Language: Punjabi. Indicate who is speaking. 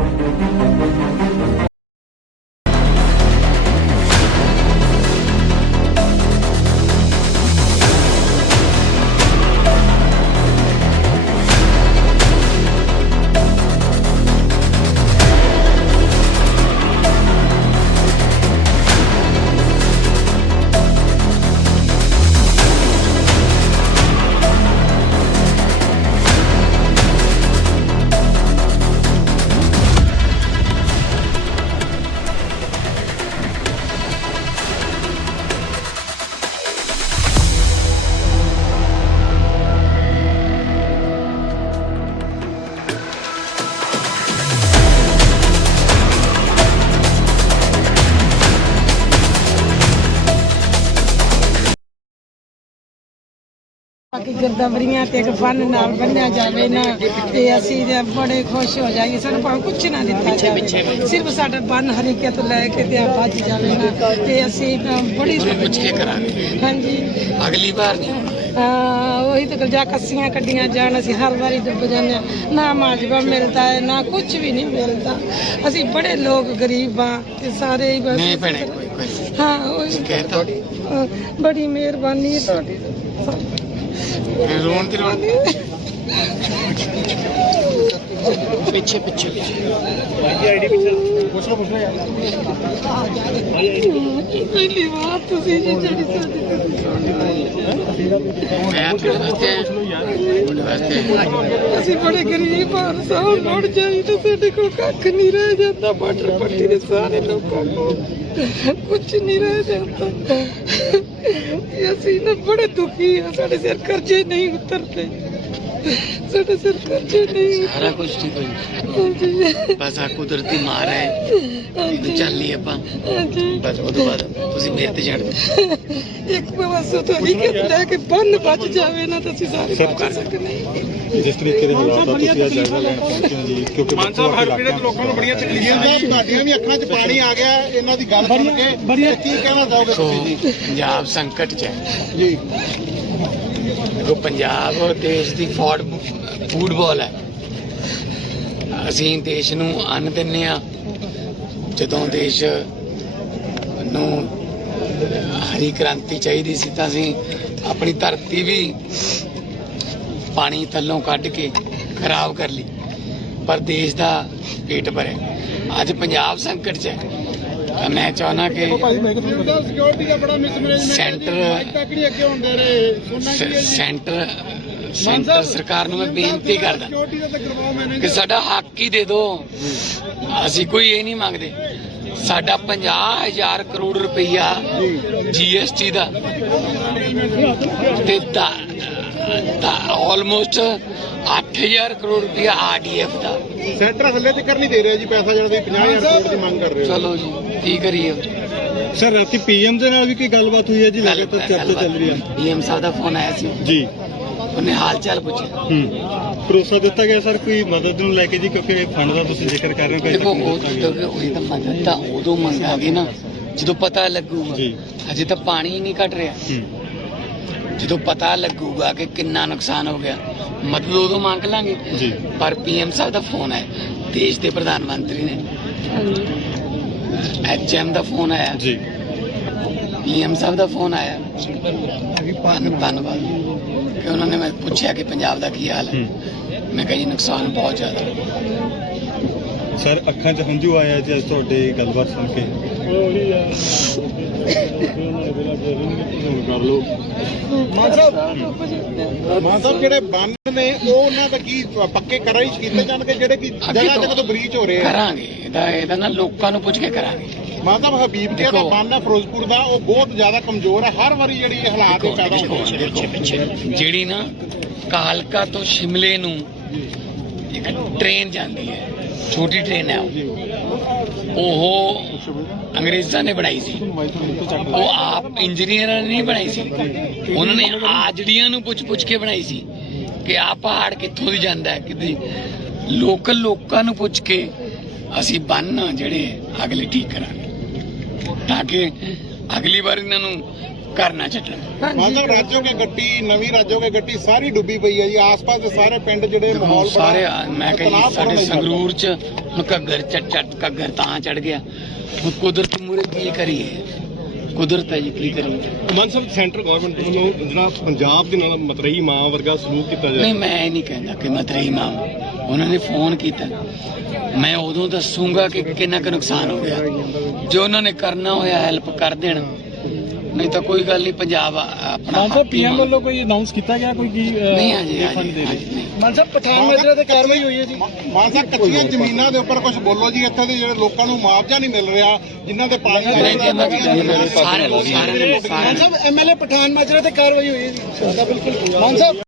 Speaker 1: गिरदवरियां ते बन नाल बन्निया जावे ना ते असीं बड़े खुश हो जाइए। सानूं भावें कुछ ना दिता जाए, सिर्फ साडा बन हरीके तो लैके ते बच जावे ना ते असीं बड़ी
Speaker 2: पुछ के करांगे।
Speaker 1: हाँ जी,
Speaker 2: अगली बार नहीं।
Speaker 1: वही तो जा कस्सियां कड्डियां जान, असीं हर बारी डुब जाने, ना माजवा मिलता है ना कुछ भी नहीं मिलता। असीं बड़े लोग गरीब हाँ ते सारे ही बस
Speaker 2: नहीं भैणे कोई
Speaker 1: हाँ वही बड़ी मेहरबानी है तुहाडी।
Speaker 2: रोन पीछे पीछे
Speaker 1: पहली बार तुसी जी जड़ी ਅਸੀਂ ਬੜੇ ਗਰੀਬ ਹਾਂ, ਸਾਹ ਮੁੜ ਜਾਈ ਤੇ ਸਾਡੇ ਕੋਲ ਕੱਖ ਨਹੀਂ ਰਹਿ ਜਾਂਦਾ। ਬਾਰਡਰ ਪੱਟੀ ਦੇ ਸਾਰੇ ਲੋਕਾਂ ਕੋਲ ਕੁਝ ਨਹੀਂ ਰਹਿ ਜਾਂਦਾ। ਅਸੀਂ ਨਾ ਬੜੇ ਦੁਖੀ ਹਾਂ, ਸਾਡੇ ਸਿਰ ਕਰਜ਼ੇ ਨਹੀਂ ਉਤਰਦੇ, ਸਾਡੇ ਸਿਰ ਕਰਜ਼ੇ ਨਹੀਂ।
Speaker 2: ਸਾਰਾ ਕੁਝ ਠੀਕ ਹੋ ਜਾਊ, ਬਸ ਆ ਕੁਦਰਤੀ ਮਾਰ ਹੈ। ਚੱਲ ਲਈ ਆਪਾਂ ਬਸ, ਉਹ ਤੋਂ ਬਾਅਦ ਤੁਸੀਂ ਮੇਰੇ ਤੇ ਛੱਡ ਦਿਓ।
Speaker 1: ਇੱਕ ਬਸ ਤੋਂ ਲੈ ਕੇ ਬੰਨ ਬਚ ਜਾਵੇ ਨਾ ਤਾਂ ਅਸੀਂ ਸਾਰੇ
Speaker 3: ਸਭ
Speaker 1: ਕਰ ਸਕਦੇ।
Speaker 3: ਜਿਸ ਤਰੀਕੇ ਦੇ ਹਾਲਾਤ ਦਾ ਤੁਸੀਂ ਅੱਜ ਜਾਇਜ਼ਾ ਲੈਣ ਪਹੁੰਚੇ ਹੋ ਜੀ, ਕਿਉਂਕਿ
Speaker 4: ਮਾਨ ਸਾਹਿਬ ਹਰ ਪੀੜਤ ਲੋਕਾਂ ਨੂੰ ਬੜੀਆਂ ਤਕਲੀਫਾਂ ਨੇ। ਤੁਹਾਡੀਆਂ ਵੀ ਅੱਖਾਂ 'ਚ ਪਾਣੀ ਆ ਗਿਆ ਇਹਨਾਂ ਦੀ ਗੱਲ ਸੁਣ ਕੇ, ਕੀ ਕਹਿਣਾ ਚਾਹੋਗੇ ਤੁਸੀਂ ਜੀ?
Speaker 2: ਪੰਜਾਬ ਸੰਕਟ 'ਚ ਹੈ
Speaker 4: ਜੀ।
Speaker 2: ਦੇਖੋ, ਪੰਜਾਬ ਦੇਸ਼ ਦੀ ਫੁੱਟਬਾਲ ਹੈ। ਅਸੀਂ ਦੇਸ਼ ਨੂੰ ਅੰਨ ਦਿੰਦੇ ਹਾਂ। ਜਦੋਂ ਦੇਸ਼ ਨੂੰ ਹਰੀ ਕ੍ਰਾਂਤੀ ਚਾਹੀਦੀ ਸੀ ਤਾਂ ਅਸੀਂ ਆਪਣੀ ਧਰਤੀ ਵੀ ਪਾਣੀ ਥੱਲੋਂ ਕੱਢ ਕੇ ਖਰਾਬ ਕਰ ਲਈ, ਪਰ ਦੇਸ਼ ਦਾ ਪੇਟ ਭਰਿਆ। ਅੱਜ ਪੰਜਾਬ ਸੰਕਟ 'ਚ ਹੈ। ਮੈਂ ਚਾਹੁੰਦਾ ਕਿ
Speaker 4: ਸਿਕਿਉਰਿਟੀ ਦਾ ਬੜਾ ਮਿਸਮੈਨੇਜਮੈਂਟ
Speaker 2: ਸੈਂਟਰ ਸਰਕਾਰ ਨੂੰ ਮੈਂ ਬੇਨਤੀ ਕਰਦਾ ਕਿ ਸਾਡਾ ਹੱਕ ਹੀ ਦੇ ਦਿਓ। ਅਸੀਂ ਕੋਈ ਇਹ ਨਹੀਂ ਮੰਗਦੇ। ਸਾਡਾ 50,000 ਕਰੋੜ ਰੁਪਈਆ GST ਦਾ ਤੇ ਆਲਮੋਸਟ 8,000 ਕਰੋੜ ਰੁਪਈਆ RDF ਦਾ।
Speaker 4: ਸੈਂਟਰ ਹੱਲੇ ਤੱਕ ਨਹੀਂ ਦੇ ਰਿਹਾ ਜੀ ਪੈਸਾ, ਜਿਹੜਾ ਤੁਸੀਂ 50,000 ਕਰੋੜ ਦੀ ਮੰਗ ਕਰ ਰਹੇ ਹੋ।
Speaker 2: ਚਲੋ ਜੀ, ਕੀ ਕਰੀਏ।
Speaker 3: ਸਰ ਰਾਤੀ PM ਦੇ ਨਾਲ ਵੀ ਕੋਈ ਗੱਲਬਾਤ ਹੋਈ ਹੈ ਜੀ? ਲਗਾਤਾਰ ਚਰਚਾ ਚੱਲ ਰਹੀ ਹੈ।
Speaker 2: PM ਸਾਹਿਬ ਦਾ ਫੋਨ ਆਇਆ ਸੀ
Speaker 3: ਜੀ,
Speaker 2: ਉਹਨੇ ਹਾਲ ਚਾਲ ਪੁੱਛਿਆ।
Speaker 3: ਭਰੋਸਾ ਦਿੱਤਾ ਗਿਆ ਸਰ ਕੋਈ ਮਦਦ ਨੂੰ ਲੈ ਕੇ ਜੀ, ਕਿਉਂਕਿ ਫੰਡ ਦਾ ਤੁਸੀਂ ਜ਼ਿਕਰ ਕਰ ਰਹੇ ਹੋ।
Speaker 2: ਦੇਖੋ, ਉਹੀ ਤਾਂ ਮਦਦ ਤਾਂ ਉਦੋਂ ਮੰਗਾਂਗੇ ਨਾ ਜਦੋਂ ਪਤਾ ਲੱਗੂਗਾ। ਅਜੇ ਤਾਂ ਪਾਣੀ ਹੀ ਨਹੀਂ ਘਟ ਰਿਹਾ। ਜਦੋਂ ਪਤਾ ਲੱਗੂਗਾ ਕਿ ਕਿੰਨਾ ਨੁਕਸਾਨ ਹੋ ਗਿਆ, ਮਦਦ ਉਦੋਂ ਮੰਗ ਲਾਂਗੇ। ਪਰ PM ਸਾਹਿਬ ਦਾ ਫੋਨ ਹੈ, ਦੇਸ਼ ਦੇ ਪ੍ਰਧਾਨ ਮੰਤਰੀ ਨੇ, HM ਦਾ ਫੋਨ ਆਇਆ, PM ਸਾਹਿਬ ਦਾ ਫੋਨ ਆਇਆ। ਧੰਨਵਾਦ ਕਿ ਉਹਨਾਂ ਨੇ ਮੈਂ ਪੁੱਛਿਆ ਕਿ ਪੰਜਾਬ ਦਾ ਕੀ ਹਾਲ ਹੈ। ਮੈਂ ਕਿਹਾ ਜੀ ਨੁਕਸਾਨ ਬਹੁਤ ਜ਼ਿਆਦਾ।
Speaker 3: ਸਰ ਅੱਖਾਂ 'ਚ ਹੰਝੂ ਆਇਆ ਜੀ ਅੱਜ ਤੁਹਾਡੇ ਗੱਲਬਾਤ ਸੁਣ ਕੇ। ਕਰ ਲਓ
Speaker 4: ਮਾਨ ਸਾਹਿਬ, ਜਿਹੜੇ ਬੰਨ ਨੇ ਉਹ ਉਹਨਾਂ ਦਾ ਕੀ ਪੱਕੇ ਕਰਾਈ ਕੀਤੇ ਜਾਣਗੇ, ਜਿਹੜੇ ਕਿ ਜਗ੍ਹਾ ਜਗ੍ਹਾ ਤੋਂ ਬ੍ਰੀਚ ਹੋ ਰਹੇ ਆ?
Speaker 2: ਕਰਾਂਗੇ, ਇਹਦਾ ਨਾ ਲੋਕਾਂ ਨੂੰ ਪੁੱਛ ਕੇ ਕਰਾਂਗੇ।
Speaker 4: ਮਾਨ ਸਾਹਿਬ, ਹਬੀਬ ਕੇ ਦਾ ਬੰਨ ਹੈ ਫਿਰੋਜ਼ਪੁਰ ਦਾ, ਉਹ ਬਹੁਤ ਜ਼ਿਆਦਾ ਕਮਜ਼ੋਰ ਹੈ। ਹਰ ਵਾਰੀ ਜਿਹੜੀ ਹਾਲਾਤ ਪੈਦਾ ਹੁੰਦੇ,
Speaker 2: ਜਿਹੜੀ ਨਾ ਕਾਲਕਾ ਤੋਂ ਸ਼ਿਮਲੇ ਨੂੰ ਇੱਕ ਟ੍ਰੇਨ ਜਾਂਦੀ ਹੈ, ਛੋਟੀ ਟ੍ਰੇਨ ਹੈ ਉਹ ਅੰਗਰੇਜ਼ਾਂ ਨੇ ਬਣਾਈ ਸੀ। ਉਹ ਆਪ ਇੰਜੀਨੀਅਰਾਂ ਨੇ ਨਹੀਂ ਬਣਾਈ ਸੀ, ਉਹਨਾਂ ਨੇ ਆਜੜੀਆਂ ਨੂੰ ਪੁੱਛ ਕੇ ਬਣਾਈ ਸੀ ਕਿ ਆਹ ਪਹਾੜ ਕਿੱਥੋਂ ਦੀ ਜਾਂਦਾ ਹੈ, ਕਿਤੇ ਲੋਕਲ ਲੋਕਾਂ ਨੂੰ ਪੁੱਛ ਕੇ ਅਸੀਂ ਬੰਨ ਜਿਹੜੇ ਅਗਲੇ ਠੀਕ ਕਰਾਂਗੇ, ਤਾਂ ਕਿ ਅਗਲੀ ਵਾਰ ਇਹਨਾਂ ਨੂੰ ਘਰ ਨਾ ਛੱਡਣ।
Speaker 4: मतलब राज्यों के गट्टी नवी राज्यों के गट्टी सारी डूबी पई है जी आसपास ਦੇ ਸਾਰੇ ਪਿੰਡ ਜਿਹੜੇ ਮਾਹੌਲ ਬੜਾ
Speaker 2: ਸਾਰੇ ਮੈਂ ਕਹਿੰਦਾ
Speaker 4: ਤਣਾਅ
Speaker 2: ਸਾਡੇ
Speaker 4: ਭਰਨ ਵਾਲਾ
Speaker 2: ਸੰਗਰੂਰ ਚ ਹੁਣ ਘੱਗਰ ਚੱਟ ਘੱਗਰ ਤਾਂ ਚੜ ਗਿਆ। ਹੁਣ ਕੁਦਰਤ ਮੂਰੇ ਕੀ ਕਰੀਏ, ਕੁਦਰਤ ਹੈ ਜੀ, ਕੀ ਕਰੀਏ।
Speaker 3: ਮਨ ਸਾਹਿਬ ਸੈਂਟਰ ਗਵਰਨਮੈਂਟ ਵੱਲੋਂ ਜਿਹੜਾ ਪੰਜਾਬ ਦੇ ਨਾਲ ਮਤਰੇਈ ਮਾਂ ਵਰਗਾ ਸਲੂਕ ਕੀਤਾ ਜਾ
Speaker 2: ਨਹੀਂ ਮੈਂ ਇਹ ਨਹੀਂ ਕਹਿੰਦਾ ਕਿ ਮਤਰੇਈ ਮਾਂ, ਉਹਨਾਂ ਨੇ ਫੋਨ ਕੀਤਾ, ਮੈਂ ਉਦੋਂ ਦੱਸੂਗਾ ਕਿ ਕਿੰਨਾ ਕੁ ਨੁਕਸਾਨ ਹੋ ਗਿਆ। ਜੋ ਉਹਨਾਂ ਨੇ ਕਰਨਾ ਹੋਇਆ ਹੈਲਪ ਕਰ ਦੇਣ, ਨਹੀਂ ਤਾਂ ਕੋਈ ਗੱਲ ਨਹੀਂ। ਪੰਜਾਬ ਆਪਣਾ
Speaker 3: ਪੀਐਮ ਵੱਲੋਂ ਕੋਈ ਅਨਾਉਂਸ ਕੀਤਾ ਗਿਆ ਕੋਈ ਕੀ
Speaker 2: ਨਹੀਂ ਹਜੇ
Speaker 3: ਮਨ ਸਾਹਿਬ ਪਠਾਨ ਮਾਜਰਾ ਤੇ ਕਾਰਵਾਈ ਹੋਈ ਹੈ ਜੀ।
Speaker 4: ਮਾਨ ਸਾਹਿਬ ਕੱਚੀਆਂ ਜ਼ਮੀਨਾਂ ਦੇ ਉੱਪਰ ਕੁਝ ਬੋਲੋ ਜੀ। ਇੱਥੇ ਦੇ ਜਿਹੜੇ ਲੋਕਾਂ ਨੂੰ ਮੁਆਵਜ਼ਾ ਨਹੀਂ ਮਿਲ ਰਿਹਾ, ਜਿਨ੍ਹਾਂ ਦੇ ਪਾਣੀ ਆ
Speaker 2: ਸਾਰੇ
Speaker 3: ਐਮਐਲਏ ਪਠਾਨ ਮਾਜਰਾ ਤੇ ਕਾਰਵਾਈ ਹੋਈ ਹੈ ਜੀ। ਬਿਲਕੁਲ ਮਾਨ ਸਾਹਿਬ